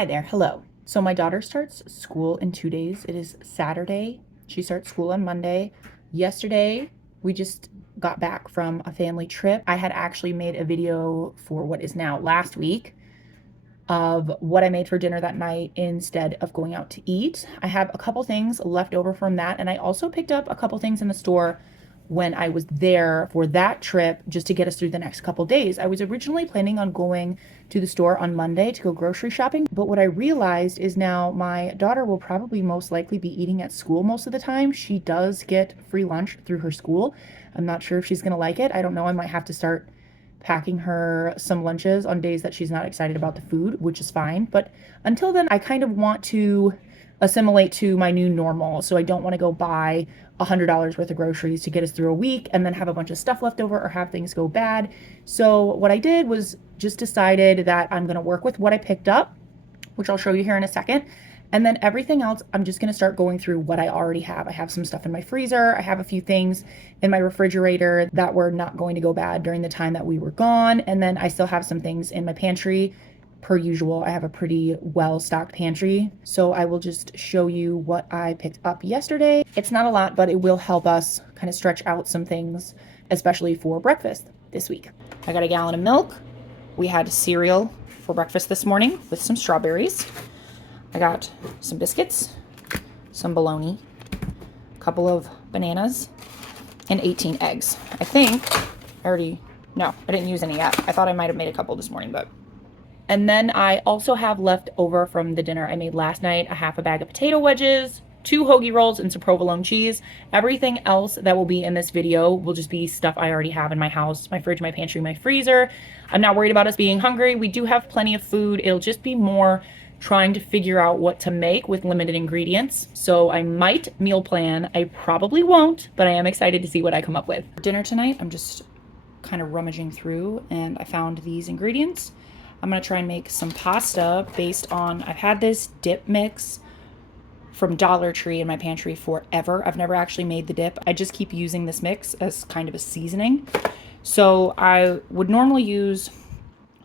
Hi there, hello. So my daughter starts school in 2 days. It is Saturday. She starts school on Monday. Yesterday, we just got back from a family trip. I had actually made a video for what is now last week of what I made for dinner that night instead of going out to eat. I have a couple things left over from that, and I also picked up a couple things in the store when I was there for that trip just to get us through the next couple days. I was originally planning on going to the store on Monday to go grocery shopping, but what I realized is now my daughter will probably most likely be eating at school most of the time. She does get free lunch through her school. I'm not sure if she's gonna like it. I don't know. I might have to start packing her some lunches on days that she's not excited about the food, which is fine. But until then, I kind of want to assimilate to my new normal. So I don't want to go buy $100 worth of groceries to get us through a week and then have a bunch of stuff left over or have things go bad. So what I did was just decided that I'm going to work with what I picked up, which I'll show you here in a second. And then everything else, I'm just gonna start going through what I already have. I have some stuff in my freezer. I have a few things in my refrigerator that were not going to go bad during the time that we were gone. And then I still have some things in my pantry. Per usual, I have a pretty well-stocked pantry. So I will just show you what I picked up yesterday. It's not a lot, but it will help us kind of stretch out some things, especially for breakfast this week. I got a gallon of milk. We had cereal for breakfast this morning with some strawberries. I got some biscuits, some bologna, a couple of bananas, and 18 eggs. I think no, I didn't use any yet. I thought I might have made a couple this morning, but. And then I also have left over from the dinner I made last night, a half a bag of potato wedges, 2 hoagie rolls, and some provolone cheese. Everything else that will be in this video will just be stuff I already have in my house, my fridge, my pantry, my freezer. I'm not worried about us being hungry. We do have plenty of food. It'll just be more trying to figure out what to make with limited ingredients. So I might meal plan. I probably won't, but I am excited to see what I come up with. For dinner tonight, I'm just kind of rummaging through and I found these ingredients. I'm gonna try and make some pasta based on, I've had this dip mix from Dollar Tree in my pantry forever. I've never actually made the dip. I just keep using this mix as kind of a seasoning. So I would normally use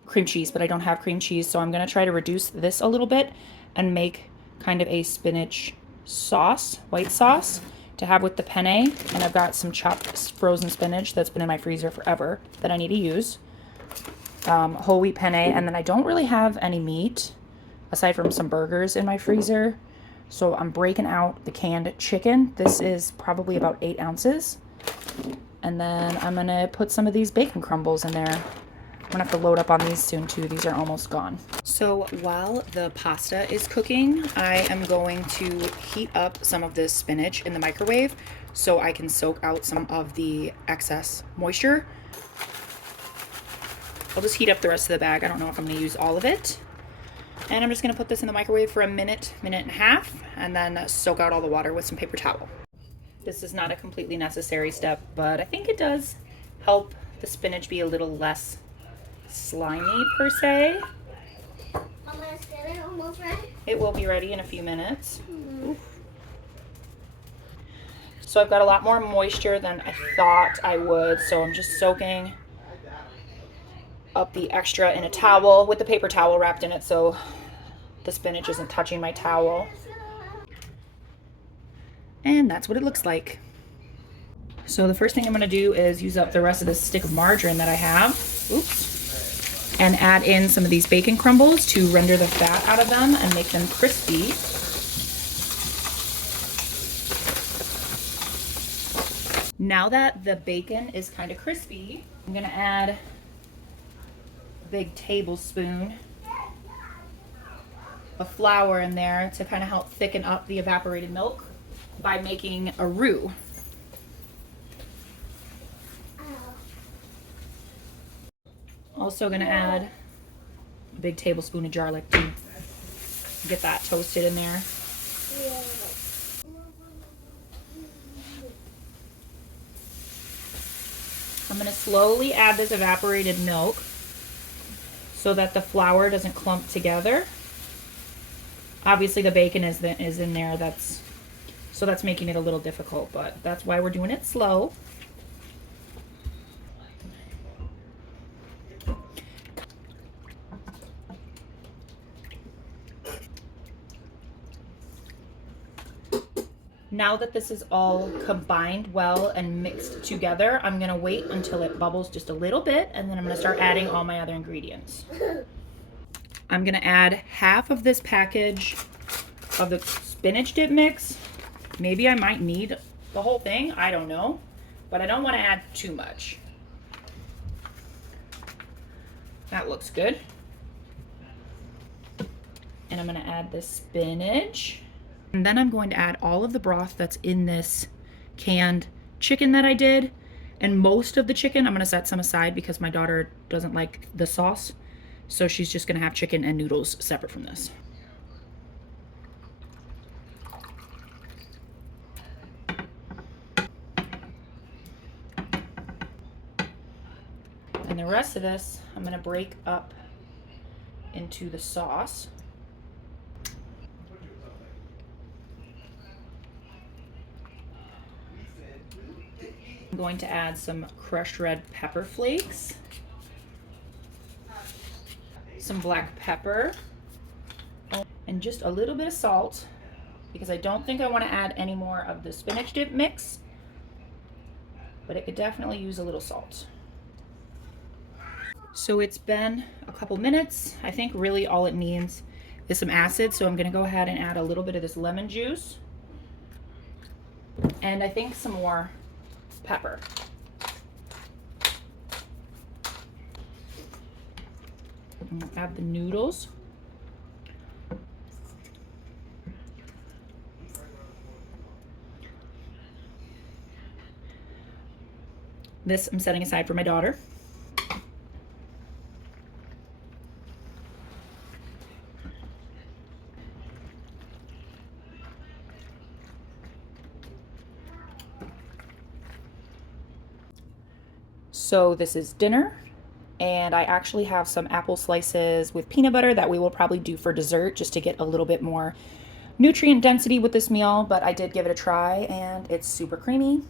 cream cheese, but I don't have cream cheese, so I'm gonna try to reduce this a little bit and make kind of a spinach sauce, white sauce, to have with the penne. And I've got some chopped frozen spinach that's been in my freezer forever that I need to use. Whole wheat penne, and then I don't really have any meat aside from some burgers in my freezer. So I'm breaking out the canned chicken. This is probably about 8 ounces. And then I'm gonna put some of these bacon crumbles in there. I'm gonna have to load up on these soon too. These are almost gone. So while the pasta is cooking, I am going to heat up some of this spinach in the microwave so I can soak out some of the excess moisture. I'll just heat up the rest of the bag. I don't know if I'm gonna use all of it. And I'm just gonna put this in the microwave for a minute, minute and a half, and then soak out all the water with some paper towel. This is not a completely necessary step, but I think it does help the spinach be a little less slimy per se. Mama, is it almost ready? It will be ready in a few minutes. So I've got a lot more moisture than I thought I would, so I'm just soaking up the extra in a towel with the paper towel wrapped in it so the spinach isn't touching my towel. And that's what it looks like. So the first thing I'm going to do is use up the rest of this stick of margarine that I have. Oops. And add in some of these bacon crumbles to render the fat out of them and make them crispy. Now that the bacon is kind of crispy, I'm going to add a big tablespoon of flour in there to kind of help thicken up the evaporated milk by making a roux. Also gonna add a big tablespoon of garlic to get that toasted in there. I'm gonna slowly add this evaporated milk so that the flour doesn't clump together. Obviously the bacon is in there, that's making it a little difficult, but that's why we're doing it slow. Now that this is all combined well and mixed together, I'm gonna wait until it bubbles just a little bit, and then I'm gonna start adding all my other ingredients. I'm gonna add half of this package of the spinach dip mix. Maybe I might need the whole thing, I don't know, but I don't wanna add too much. That looks good. And I'm gonna add the spinach. And then I'm going to add all of the broth that's in this canned chicken that I did. And most of the chicken, I'm gonna set some aside because my daughter doesn't like the sauce. So she's just gonna have chicken and noodles separate from this. And the rest of this, I'm gonna break up into the sauce. I'm going to add some crushed red pepper flakes, some black pepper, and just a little bit of salt because I don't think I want to add any more of the spinach dip mix, but it could definitely use a little salt. So it's been a couple minutes. I think really all it needs is some acid, so I'm gonna go ahead and add a little bit of this lemon juice and I think some more pepper. Add the noodles. This I'm setting aside for my daughter. So this is dinner, and I actually have some apple slices with peanut butter that we will probably do for dessert just to get a little bit more nutrient density with this meal, but I did give it a try and it's super creamy.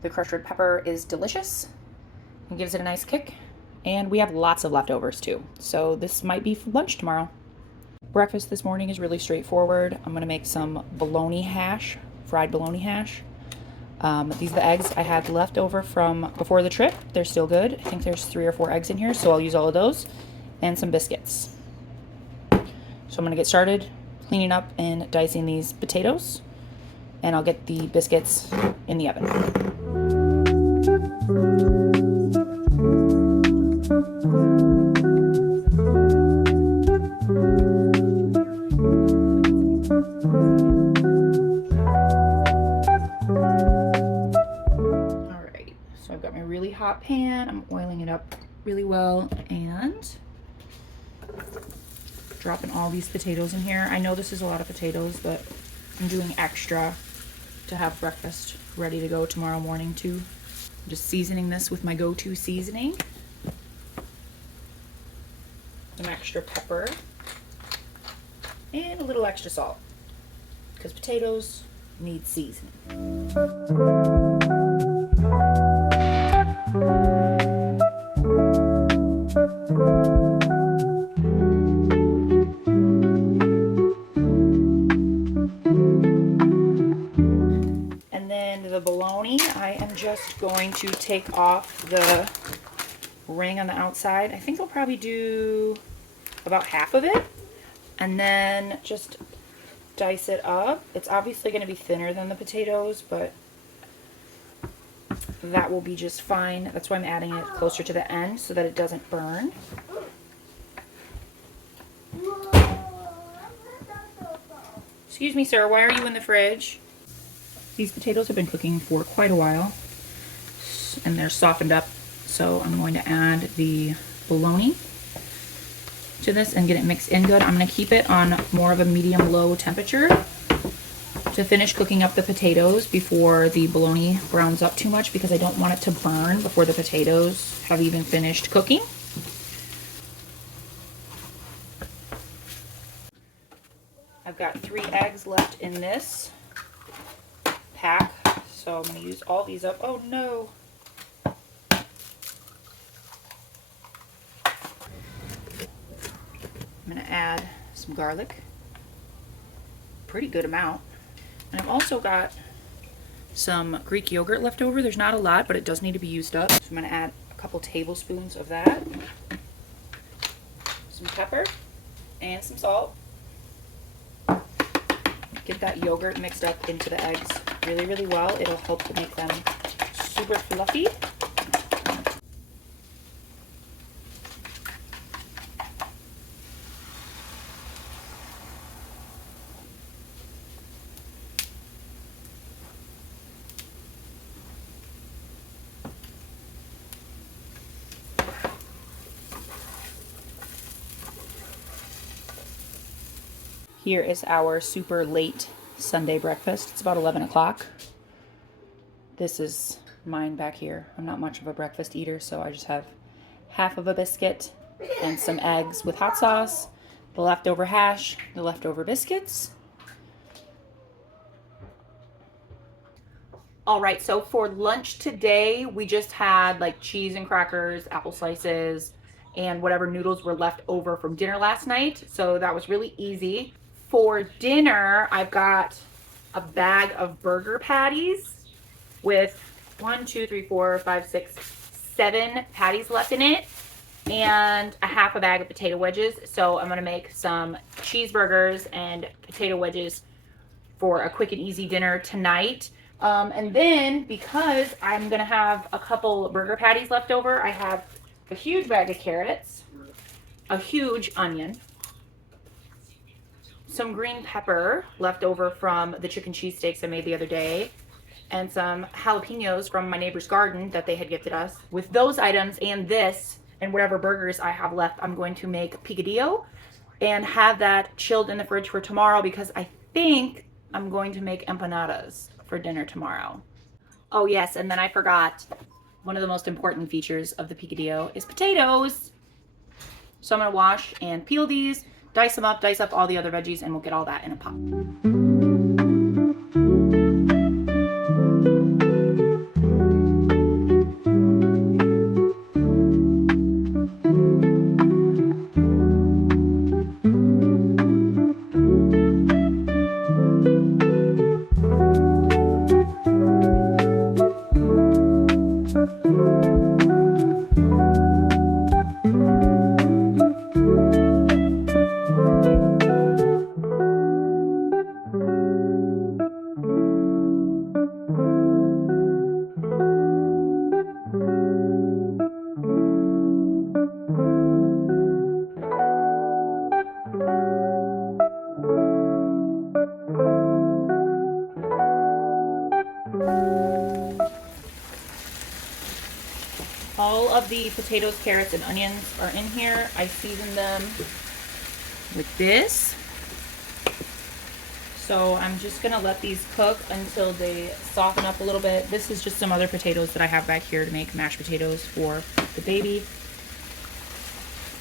The crushed red pepper is delicious and gives it a nice kick, and we have lots of leftovers too, so this might be for lunch tomorrow. Breakfast this morning is really straightforward. I'm gonna make some bologna hash, fried bologna hash. These are the eggs I had left over from before the trip. They're still good. I think there's 3 or 4 eggs in here, so I'll use all of those, and some biscuits. So I'm gonna get started cleaning up and dicing these potatoes, and I'll get the biscuits in the oven. Hot pan. I'm oiling it up really well and dropping all these potatoes in here. I know this is a lot of potatoes, but I'm doing extra to have breakfast ready to go tomorrow morning too. I'm just seasoning this with my go-to seasoning. Some extra pepper and a little extra salt because potatoes need seasoning. And then the bologna, I am just going to take off the ring on the outside. I think I'll probably do about half of it and then just dice it up. It's obviously going to be thinner than the potatoes, but that will be just fine. That's why I'm adding it closer to the end so that it doesn't burn. Excuse me, sir, why are you in the fridge? These potatoes have been cooking for quite a while and they're softened up, so I'm going to add the bologna to this and get it mixed in good. I'm going to keep it on more of a medium-low temperature to finish cooking up the potatoes before the bologna browns up too much because I don't want it to burn before the potatoes have even finished cooking. I've got 3 eggs left in this pack, so I'm going to use all these up. Oh no! I'm going to add some garlic. Pretty good amount. And I've also got some Greek yogurt left over. There's not a lot, but it does need to be used up. So I'm gonna add a couple tablespoons of that. Some pepper and some salt. Get that yogurt mixed up into the eggs really, really well. It'll help to make them super fluffy. Here is our super late Sunday breakfast. It's about 11 o'clock. This is mine back here. I'm not much of a breakfast eater, so I just have half of a biscuit and some eggs with hot sauce, the leftover hash, the leftover biscuits. All right, so for lunch today, we just had like cheese and crackers, apple slices, and whatever noodles were left over from dinner last night. So that was really easy. For dinner, I've got a bag of burger patties with 1, 2, 3, 4, 5, 6, 7 patties left in it, and a half a bag of potato wedges. So I'm gonna make some cheeseburgers and potato wedges for a quick and easy dinner tonight. And then because I'm gonna have a couple burger patties left over, I have a huge bag of carrots, a huge onion, some green pepper left over from the chicken cheesesteaks I made the other day, and some jalapenos from my neighbor's garden that they had gifted us. With those items and this and whatever burgers I have left, I'm going to make picadillo and have that chilled in the fridge for tomorrow, because I think I'm going to make empanadas for dinner tomorrow. Oh yes, and then I forgot, one of the most important features of the picadillo is potatoes. So I'm gonna wash and peel these, dice them up, dice up all the other veggies, and we'll get all that in a pot. All of the potatoes, carrots, and onions are in here. I seasoned them with this. So I'm just gonna let these cook until they soften up a little bit. This is just some other potatoes that I have back here to make mashed potatoes for the baby.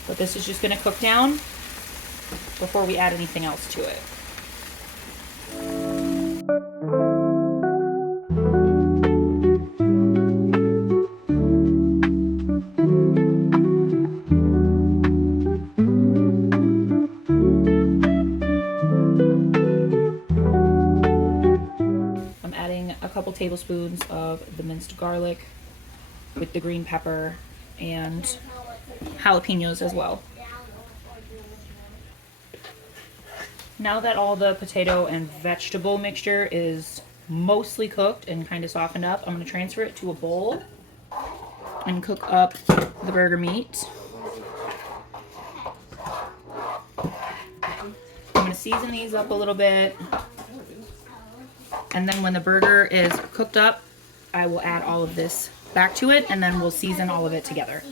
But this is just gonna cook down before we add anything else to it. Couple tablespoons of the minced garlic with the green pepper and jalapenos as well. Now that all the potato and vegetable mixture is mostly cooked and kind of softened up, I'm going to transfer it to a bowl and cook up the burger meat. I'm going to season these up a little bit. And then when the burger is cooked up, I will add all of this back to it, and then we'll season all of it together.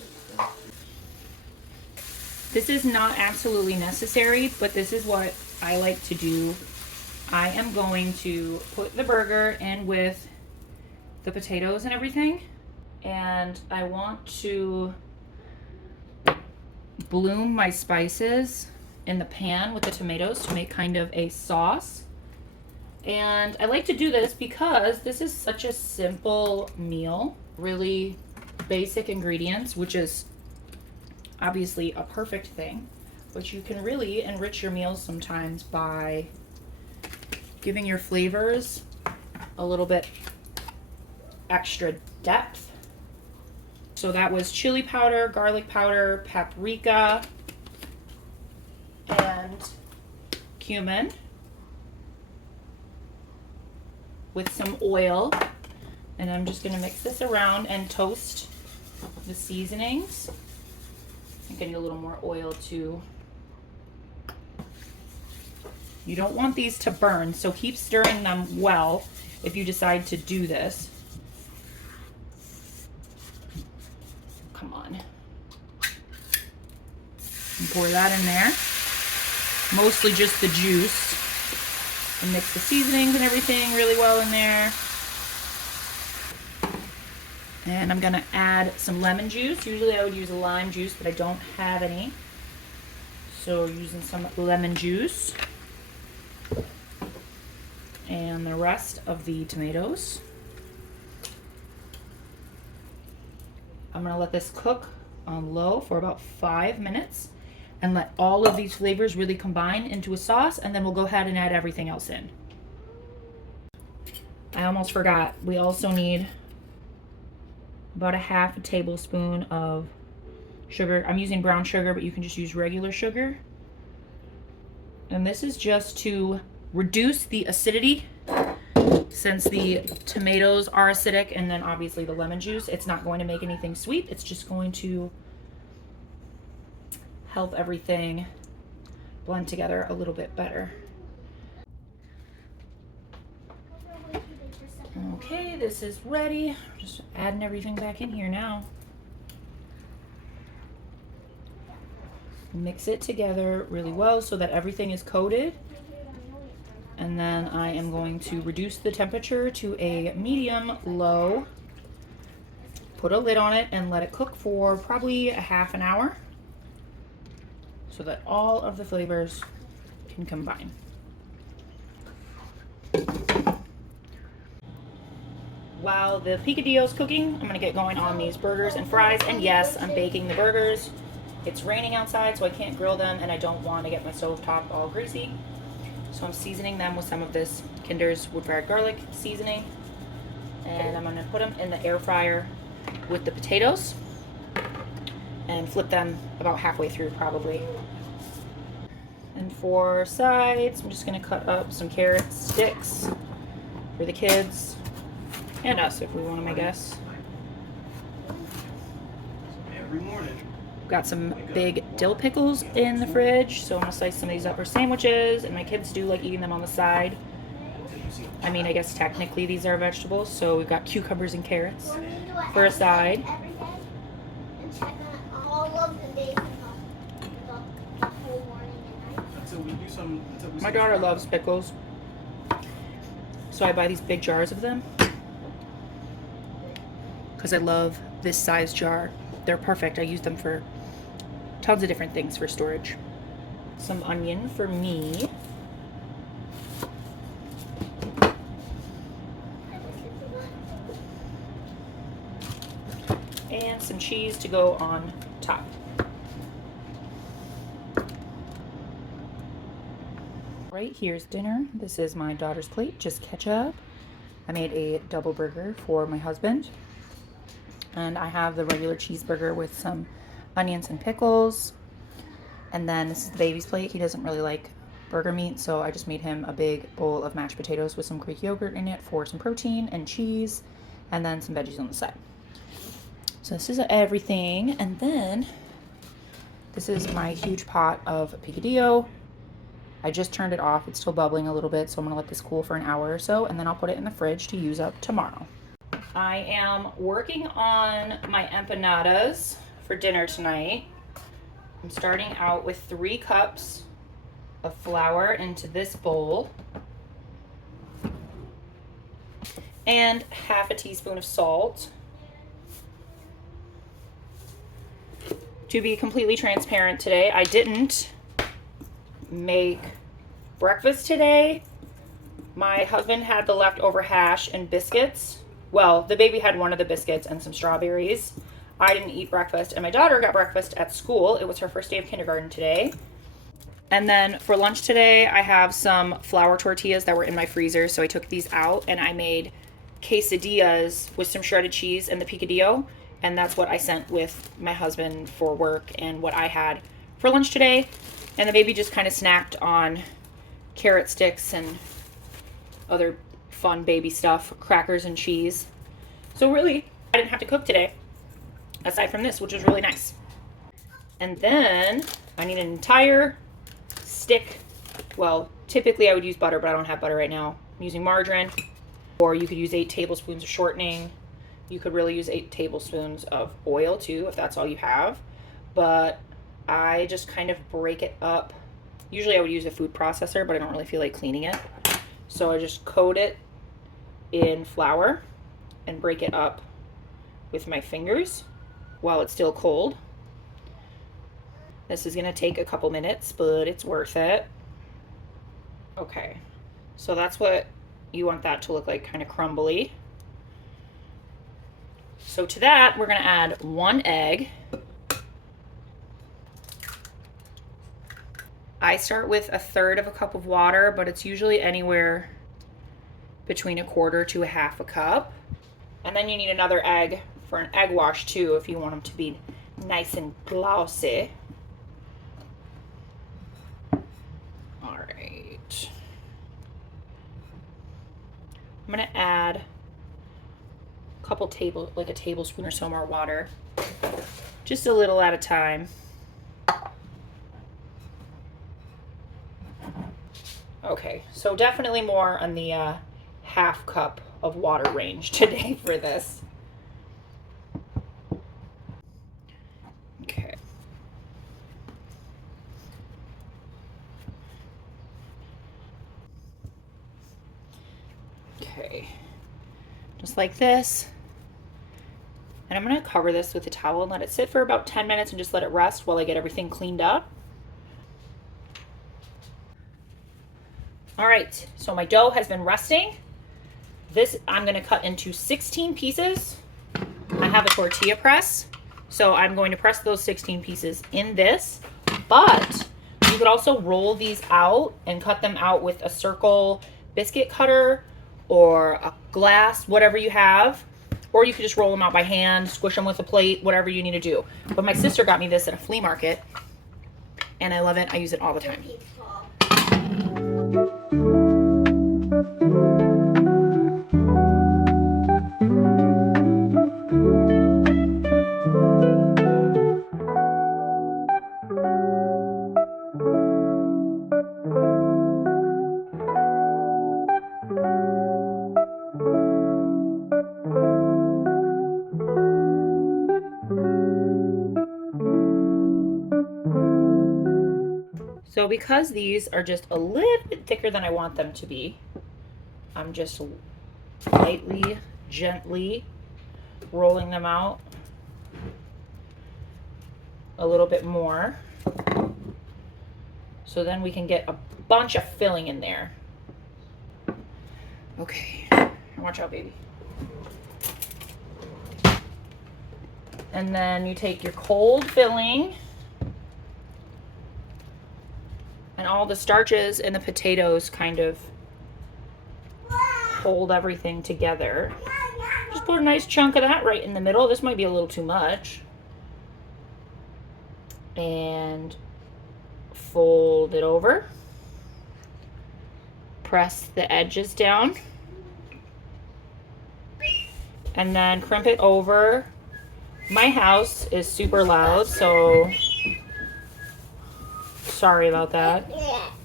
This is not absolutely necessary, but this is what I like to do. I am going to put the burger in with the potatoes and everything, and I want to bloom my spices in the pan with the tomatoes to make kind of a sauce. And I like to do this because this is such a simple meal, really basic ingredients, which is obviously a perfect thing, but you can really enrich your meals sometimes by giving your flavors a little bit extra depth. So that was chili powder, garlic powder, paprika, and cumin with some oil. And I'm just gonna mix this around and toast the seasonings. I think I need a little more oil too. You don't want these to burn, so keep stirring them well if you decide to do this. Come on. And pour that in there. Mostly just the juice. And mix the seasonings and everything really well in there. And I'm gonna add some lemon juice. Usually I would use a lime juice, but I don't have any. So using some lemon juice. And the rest of the tomatoes. I'm gonna let this cook on low for about 5 minutes and let all of these flavors really combine into a sauce, and then we'll go ahead and add everything else in. I almost forgot, we also need about a half a tablespoon of sugar. I'm using brown sugar, but you can just use regular sugar. And this is just to reduce the acidity, since the tomatoes are acidic, and then obviously the lemon juice. It's not going to make anything sweet. It's just going to help everything blend together a little bit better. Okay, this is ready. Just adding everything back in here now. Mix it together really well so that everything is coated. And then I am going to reduce the temperature to a medium-low. Put a lid on it and let it cook for probably a half an hour so that all of the flavors can combine. While the picadillo is cooking, I'm gonna get going on these burgers and fries. And yes, I'm baking the burgers. It's raining outside, so I can't grill them, and I don't want to get my stove top all greasy. So I'm seasoning them with some of this Kinder's wood-fired garlic seasoning. And I'm gonna put them in the air fryer with the potatoes and flip them about halfway through probably. And for sides, I'm just gonna cut up some carrot sticks for the kids and us if we want them, I guess. Every morning. Got some big dill pickles in the fridge, so I'm gonna slice some of these up for sandwiches, and my kids do like eating them on the side. I mean, I guess technically these are vegetables, so we've got cucumbers and carrots for a side. Every day and check on all of the days the whole morning and night. Until we do some. My daughter loves pickles, so I buy these big jars of them because I love this size jar. They're perfect. I use them for tons of different things for storage. Some onion for me. And some cheese to go on top. Right, here's dinner. This is my daughter's plate, just ketchup. I made a double burger for my husband. And I have the regular cheeseburger with some onions and pickles. And then this is the baby's plate. He doesn't really like burger meat, so I just made him a big bowl of mashed potatoes with some Greek yogurt in it for some protein and cheese, and then some veggies on the side. So this is everything. And then this is my huge pot of picadillo. I just turned it off. It's still bubbling a little bit, so I'm gonna let this cool for an hour or so, and then I'll put it in the fridge to use up tomorrow. I am working on my empanadas for dinner tonight. I'm starting out with 3 cups of flour into this bowl and half a teaspoon of salt. To be completely transparent today, I didn't make breakfast today. My husband had the leftover hash and biscuits. Well, the baby had one of the biscuits and some strawberries. I didn't eat breakfast, and my daughter got breakfast at school. It was her first day of kindergarten today. And then for lunch today, I have some flour tortillas that were in my freezer. So I took these out and I made quesadillas with some shredded cheese and the picadillo. And that's what I sent with my husband for work and what I had for lunch today. And the baby just kind of snacked on carrot sticks and other fun baby stuff, crackers and cheese. So really, I didn't have to cook today, aside from this, which was really nice. And then I need an entire stick. Well, typically I would use butter, but I don't have butter right now. I'm using margarine, or you could use 8 tablespoons of shortening. You could really use 8 tablespoons of oil too, if that's all you have. But I just kind of break it up. Usually I would use a food processor, but I don't really feel like cleaning it. So I just coat it in flour and break it up with my fingers while it's still cold. This is gonna take a couple minutes, but it's worth it. Okay, so that's what you want that to look like, kind of crumbly. So to that, we're gonna add 1 egg. I start with 1/3 cup of water, but it's usually anywhere between 1/4 to 1/2 cup. And then you need another egg for an egg wash too, if you want them to be nice and glossy. All right. I'm gonna add a tablespoon or so more water, just a little at a time. Okay, so definitely more on the 1/2 cup of water range today for this. Okay. Okay, just like this. And I'm gonna cover this with a towel and let it sit for about 10 minutes and just let it rest while I get everything cleaned up. All right, so my dough has been resting. This I'm gonna cut into 16 pieces. I have a tortilla press, so I'm going to press those 16 pieces in this, but you could also roll these out and cut them out with a circle biscuit cutter or a glass, whatever you have, or you could just roll them out by hand, squish them with a plate, whatever you need to do. But my sister got me this at a flea market, and I love it. I use it all the time. So because these are just a little bit thicker than I want them to be, I'm just lightly, gently rolling them out a little bit more. So then we can get a bunch of filling in there. Okay, watch out, baby. And then you take your cold filling and all the starches and the potatoes kind of hold everything together. Just put a nice chunk of that right in the middle. This might be a little too much. And fold it over. Press the edges down. And then crimp it over. My house is super loud, so sorry about that.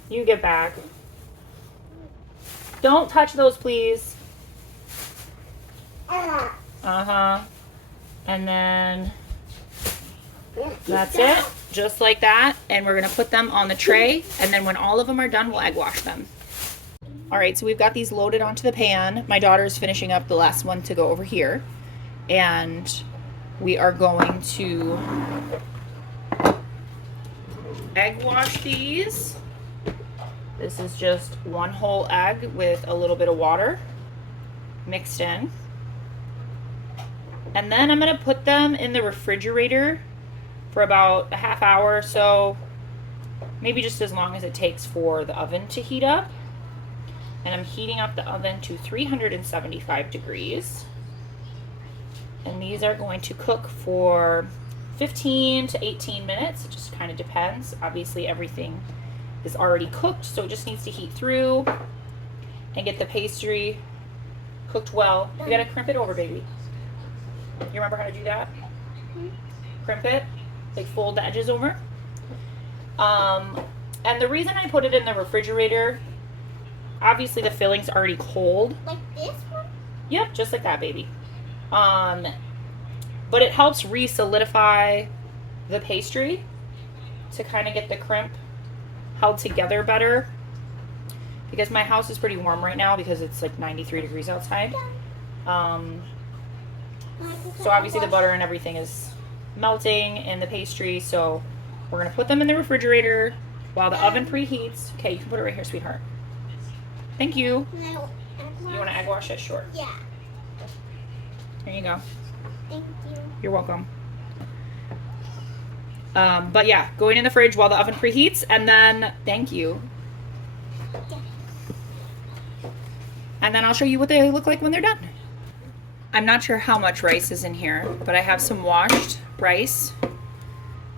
You get back. Don't touch those, please. Uh-huh. And then that's it. Just like that. And we're going to put them on the tray. And then when all of them are done, we'll egg wash them. All right, so we've got these loaded onto the pan. My daughter's finishing up the last one to go over here. And we are going to egg wash these. This is just 1 whole egg with a little bit of water mixed in. And then I'm going to put them in the refrigerator for about a half hour or so maybe just as long as it takes for the oven to heat up. And I'm heating up the oven to 375 degrees. And these are going to cook for 15 to 18 minutes. It just kind of depends. Obviously everything is already cooked, so it just needs to heat through and get the pastry cooked well. You gotta crimp it over, baby. You remember how to do that? Crimp it, like fold the edges over. And the reason I put it in the refrigerator, obviously the filling's already cold. Like this one? Yep, just like that, baby. But it helps re-solidify the pastry to kind of get the crimp held together better. Because my house is pretty warm right now because it's like 93 degrees outside. So obviously the butter and everything is melting in the pastry. So we're going to put them in the refrigerator while the oven preheats. Okay, you can put it right here, sweetheart. Thank you. You want to egg wash it? Sure. Yeah. There you go. Thank you. You're welcome. But yeah, going in the fridge while the oven preheats, and then, thank you. Yeah. And then I'll show you what they look like when they're done. I'm not sure how much rice is in here, but I have some washed rice,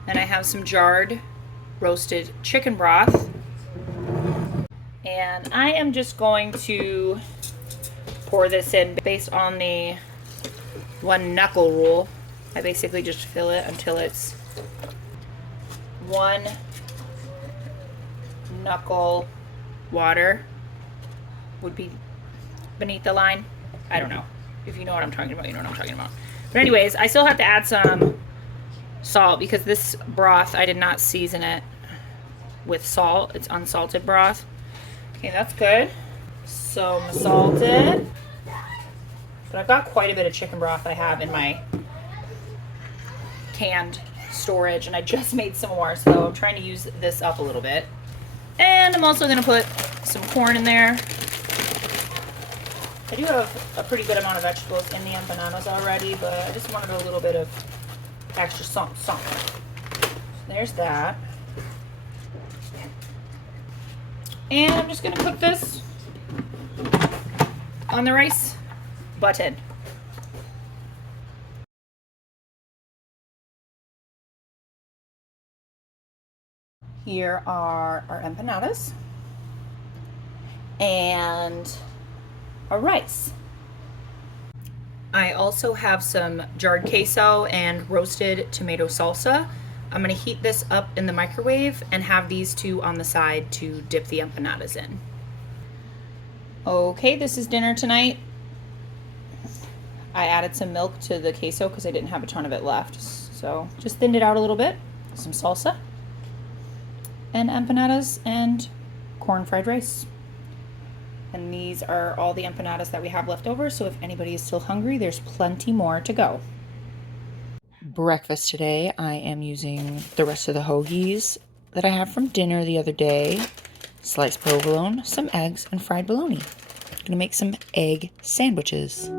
and I have some jarred roasted chicken broth. And I am just going to pour this in based on the one knuckle rule. I basically just fill it until it's one knuckle water would be beneath the line. I don't know. If you know what I'm talking about, you know what I'm talking about. But anyways, I still have to add some salt because this broth, I did not season it with salt. It's unsalted broth. Okay, that's good. So I'm salted. But I've got quite a bit of chicken broth I have in my canned storage, and I just made some more, so I'm trying to use this up a little bit. And I'm also going to put some corn in there. I do have a pretty good amount of vegetables in the empanadas already, but I just wanted a little bit of extra something. So there's that. And I'm just going to cook this on the rice button. Here are our empanadas and our rice. I also have some jarred queso and roasted tomato salsa. I'm gonna heat this up in the microwave and have these two on the side to dip the empanadas in. Okay, this is dinner tonight. I added some milk to the queso because I didn't have a ton of it left. So just thinned it out a little bit. Some salsa and empanadas and corn fried rice. And these are all the empanadas that we have left over. So if anybody is still hungry, there's plenty more to go. Breakfast today, I am using the rest of the hoagies that I had from dinner the other day. Sliced provolone, some eggs, and fried bologna. I'm gonna make some egg sandwiches.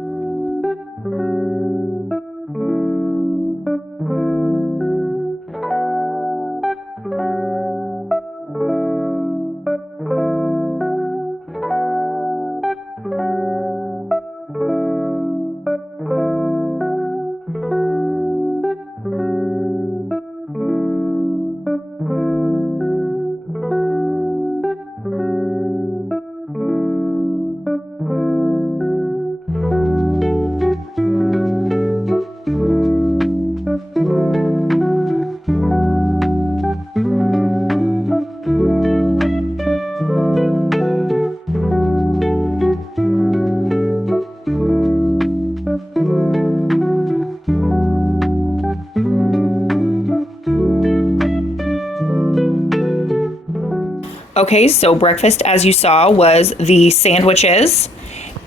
Okay, so breakfast, as you saw, was the sandwiches.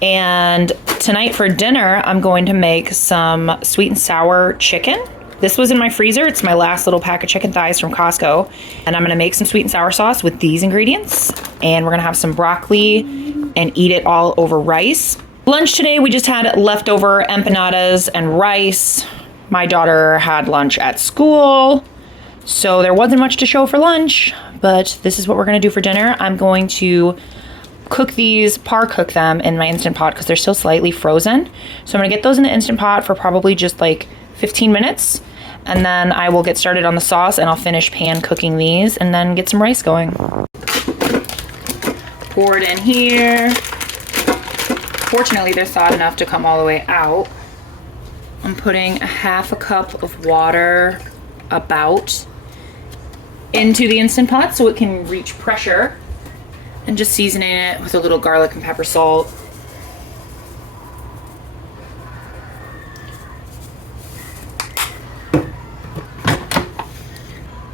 And tonight for dinner, I'm going to make some sweet and sour chicken. This was in my freezer. It's my last little pack of chicken thighs from Costco. And I'm gonna make some sweet and sour sauce with these ingredients. And we're gonna have some broccoli and eat it all over rice. Lunch today, we just had leftover empanadas and rice. My daughter had lunch at school, so there wasn't much to show for lunch, but this is what we're gonna do for dinner. I'm going to cook these, cook them in my Instant Pot because they're still slightly frozen. So I'm gonna get those in the Instant Pot for probably just like 15 minutes. And then I will get started on the sauce and I'll finish pan cooking these and then get some rice going. Pour it in here. Fortunately, they're thawed enough to come all the way out. I'm putting a half a cup of water about into the Instant Pot so it can reach pressure, and just seasoning it with a little garlic and pepper salt.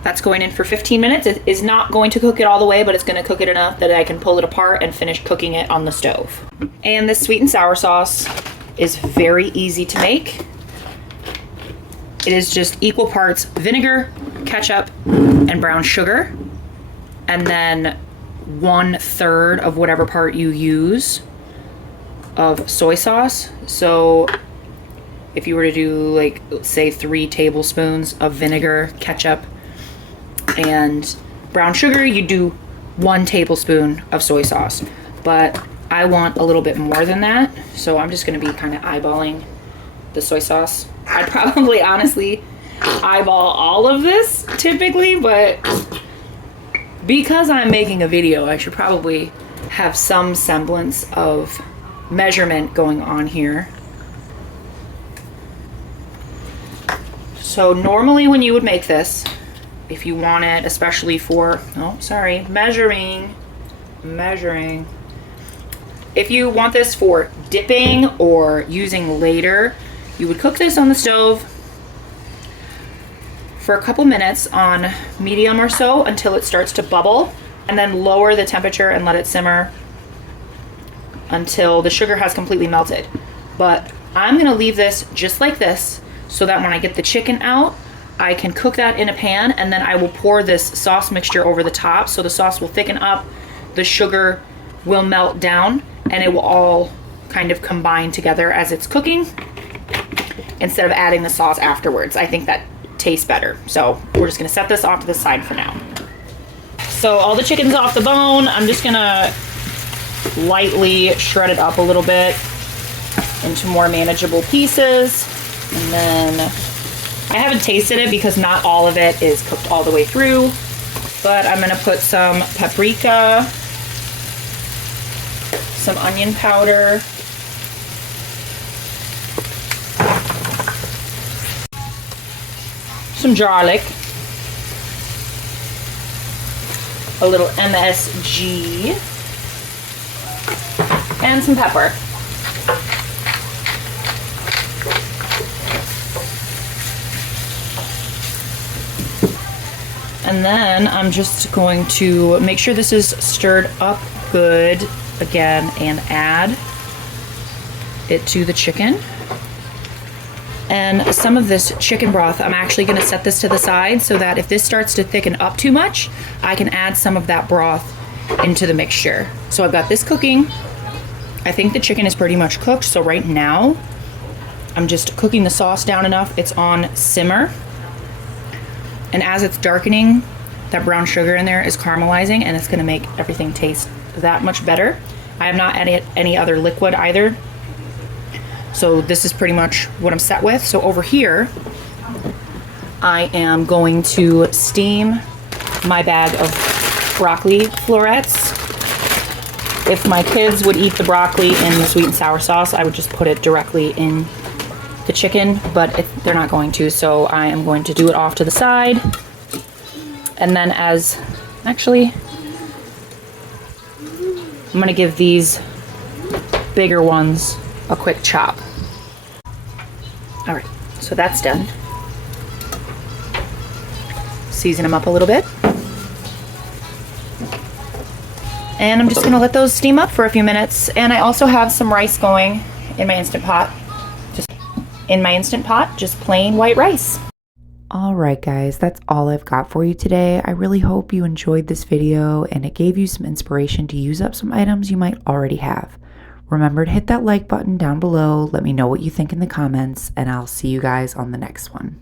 That's going in for 15 minutes. It is not going to cook it all the way, but it's going to cook it enough that I can pull it apart and finish cooking it on the stove. And this sweet and sour sauce is very easy to make. It is just equal parts vinegar, ketchup, and brown sugar, and then 1/3 of whatever part you use of soy sauce. So if you were to do like, say 3 tablespoons of vinegar, ketchup, and brown sugar, you do 1 tablespoon of soy sauce. But I want a little bit more than that, so I'm just gonna be kind of eyeballing the soy sauce. I'd probably honestly eyeball all of this typically, but because I'm making a video, I should probably have some semblance of measurement going on here. So normally when you would make this, if you want it, especially for, measuring. If you want this for dipping or using later, you would cook this on the stove for a couple minutes on medium or so until it starts to bubble, and then lower the temperature and let it simmer until the sugar has completely melted. But I'm gonna leave this just like this so that when I get the chicken out, I can cook that in a pan, and then I will pour this sauce mixture over the top so the sauce will thicken up, the sugar will melt down, and it will all kind of combine together as it's cooking instead of adding the sauce afterwards. I think that tastes better. So we're just gonna set this off to the side for now. So all the chicken's off the bone. I'm just gonna lightly shred it up a little bit into more manageable pieces. And then I haven't tasted it because not all of it is cooked all the way through, but I'm gonna put some paprika, some onion powder, some garlic, a little MSG, and some pepper. And then I'm just going to make sure this is stirred up good again and add it to the chicken. And some of this chicken broth, I'm actually gonna set this to the side so that if this starts to thicken up too much, I can add some of that broth into the mixture. So I've got this cooking. I think the chicken is pretty much cooked. So right now, I'm just cooking the sauce down enough. It's on simmer. And as it's darkening, that brown sugar in there is caramelizing, and it's gonna make everything taste that much better. I have not added any other liquid either. So this is pretty much what I'm set with. So over here, I am going to steam my bag of broccoli florets. If my kids would eat the broccoli in the sweet and sour sauce, I would just put it directly in the chicken, but they're not going to, so I am going to do it off to the side. And then I'm gonna give these bigger ones a quick chop. All right, so that's done. Season them up a little bit. And I'm just gonna let those steam up for a few minutes. And I also have some rice going in my Instant Pot. Just plain white rice. Alright guys, that's all I've got for you today. I really hope you enjoyed this video and it gave you some inspiration to use up some items you might already have. Remember to hit that like button down below, let me know what you think in the comments, and I'll see you guys on the next one.